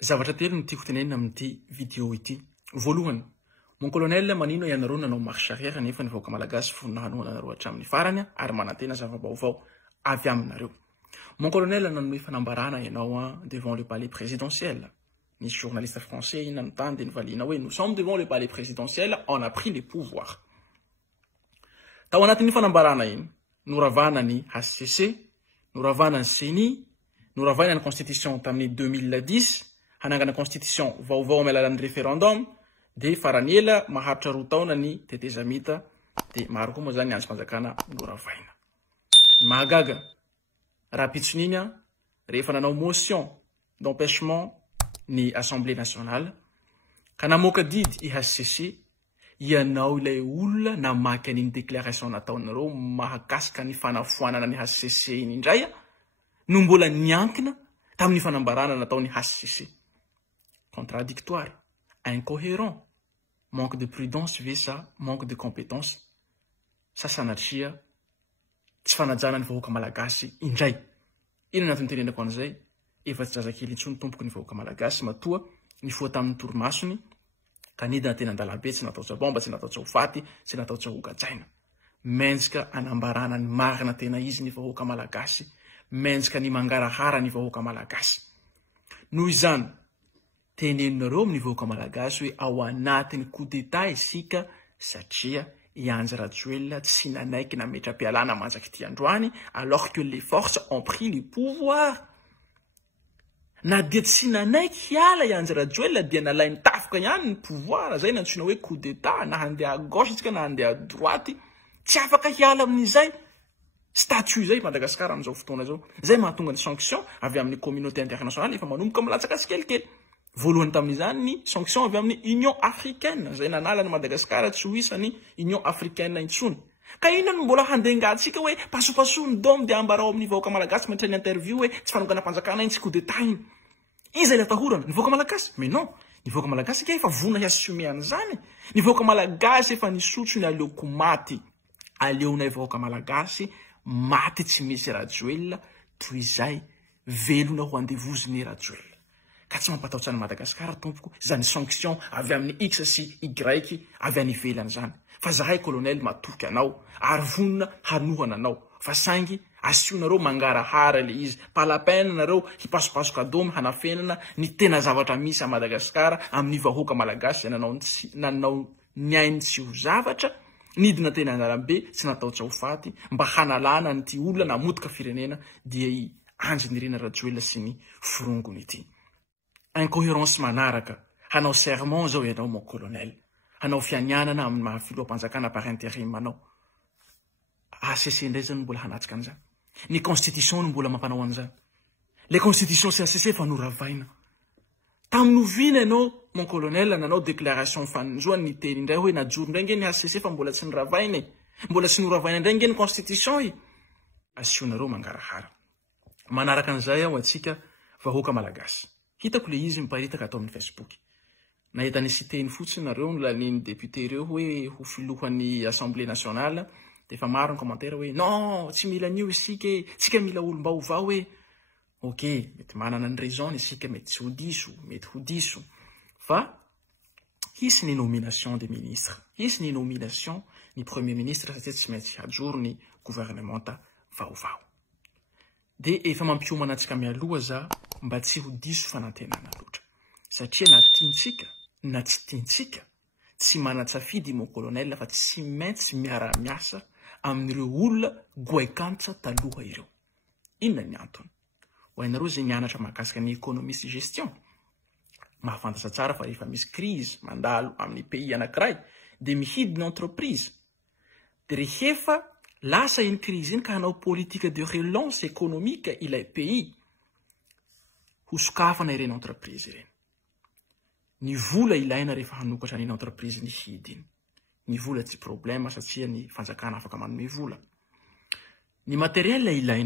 Zavatra telo no tiako tenenina amin'ity vidéo ity. Voalohany, mon colonel manino ianareo nanao marche arrière nefa ny vahoaka malagasy fonona hanoana anareo hatramin'ny farany ary manantena zava-baovao avy aminareo. Mon colonel nanome fanambarana ianao devant le palais présidentiel. Nisy journaliste français ina notany de nivalina hoe nous sommes devant le palais présidentiel, on a pris les pouvoirs. Tao anatin'ny fanambarana iny, noravana ny HCC, noravana ny CENI, noravana ny constitution tamin'ny 2010, hanangana constitution vaovao amy alalan'ny référendum, de farany ela maharitra 2 taona ny tetezamita, de maro koa moa zany andro fanjakana noravaina. Mahagaga, raha pitsoniny rehefa nanao motion d'empêchement ny Assemblée nationale, ka namoaka didy i HCC, ianao ilay olona namaky an'iny déclaration nataonareo mahakasika ny fanafoanana ny HCC iny indray, no mbola niankina tamin'ny fanambarana nataony HCC. Contradictoire, incohérent, manque de prudence vesa, manque de compétence, sasanatria, tsy fanajana ny vahoaka malagasy indray. Ino natony tenenako an'izay, efa tsy zazakely intsony tompoky ny vahoaka malagasy matoa nifoa tamin'ny torimasony, kanidina tena andalabe tsy natao tsabomba, tsy natao tsaofaty, tsy natao tsahogatsaina. Mendrika anambarana ny marina tena izy ny vahoaka malagasy, mendrika ny mangarahara ny vahoaka malagasy. Noho izany, teneninareo amin'ny vahoaka malagasy hoe ao anatin'ny coup d'état isika satria Ianza Rajoelina tsy nanaiky nametra-pialana manjaky ty androany alors que les forces ont pris le pouvoir. Na dia tsy nanaiky hiala Ianza Rajoelina dia nalainy tafoka ihany ny pouvoir, zay nantsona hoe coup d'état, na handeha à gauche tsika na handeha à droite, tsy afaka hiala amin'izay. Statut zay Madagasikara amin'izao fotoana zao. Zay mahatonga ny sanction avy amin'ny communauté internationale efa manomboka milatsaka tsikelikely. Voalohany tamin'izany ny sanction avy amin'ny Union africaine, zay nanala ny Madagasikara tsy ho isany Union africaine intsony. Ka ino no mbola handengatsika hoe pasopasony dôme de ambarao amin'ny vahoaka malagasy mandray ny interview hoe tsy fanongana panjakana iny tsy coup d'état iny. Iza ilay atahorana? Ny vahoaka malagasy? Mais non, ny vahoaka malagasy ke efa vona hiassume an'izany. Ny vahoaka malagasy efa nisotro ny aleoko maty. Aleonay vahoaka malagasy maty tsy misy Rajoelina, toy izay velona ho andevoziny Rajoelina. Ka tsy mampatahotra ny Madagasikara tompoko zany sanction avy amin'ny X sy Y avy any ivelany zany. Fa zahay colonel matoky anao ary vonona hanohana anao. Fa saingy asionnareo mangarahara le izy. Pas la peine nareo hipasopasoka dôme hanafenana ny tena zavatra misy a Madagasikara amin'ny vahoaka malagasy nanao niainy tsy ho zavatra, nidina tena andalambe tsy natao tsaofaty mba hanalana ny ty olona namotika firenena dia i Andry Nirina Rajoelina sy ny firongony ity. Incohérence manaraka, hanao serment zao ianao mon colonel, hanao fianianana amin'ny mahafiloam-panjakana par intérim anao. HCC indray zany mbola hanatsika an'izany. Ny constitution no mbola mampanao an'izany. Les constitutions sy HCC fa noravaina. Tamin'ny ovina ianao mon colonel nanao déclaration fanonjoany ny teny indray hoe najoro indray nge ny HCC fa mbola tsy noravaina, mbola tsy noravaina indray nge ny constitution i. Asionareo mangarahara. Manaraka an'izay aho atsika vahoaka malagasy. Hitako le izy miparitaka atao amin'ny Facebook. Nahita ny siteny fotsiny nareo no lanin'ny député reo hoe ho filohan'ny Assemblée nationale, de fa maro ny commentaire hoe non, tsy mila an'io isika, tsika mila olom-baovao hoe. Ok, mety manana ny raison isika, mety tsy ho diso, mety ho diso. Fa hisy ny nomination des ministres, hisy ny nomination ny premier ministre satria tsy maintsy hajoro ny gouvernementa vaovao. De efa mampiomana antsika mialoha za mba tsy ho diso fanantenana loatra. Satria na tiantsika, na tsy tiantsika, tsy manatsafidy mon colonel fa tsy maintsy miara-miasa amin'ireo olona goaikantsa taloha ireo. Inona ny antony? Ho hainareo zay nianatra mahakasika ny économie sy gestion. Mahafantatra tsara fa rehefa misy crise mandalo amin'ny pays anankiray, de mihidy ny entreprise. De rehefa lasa iny crise iny ka hanao politique de relance économique ilay pays, ho sokafana ireny entreprise ireny. Ny vola ilaina rehefa hanokatra ny entreprise ny hidy iny. Ny vola tsy problème satria ny fanjakana afaka manome vola. Ny matériel ilaina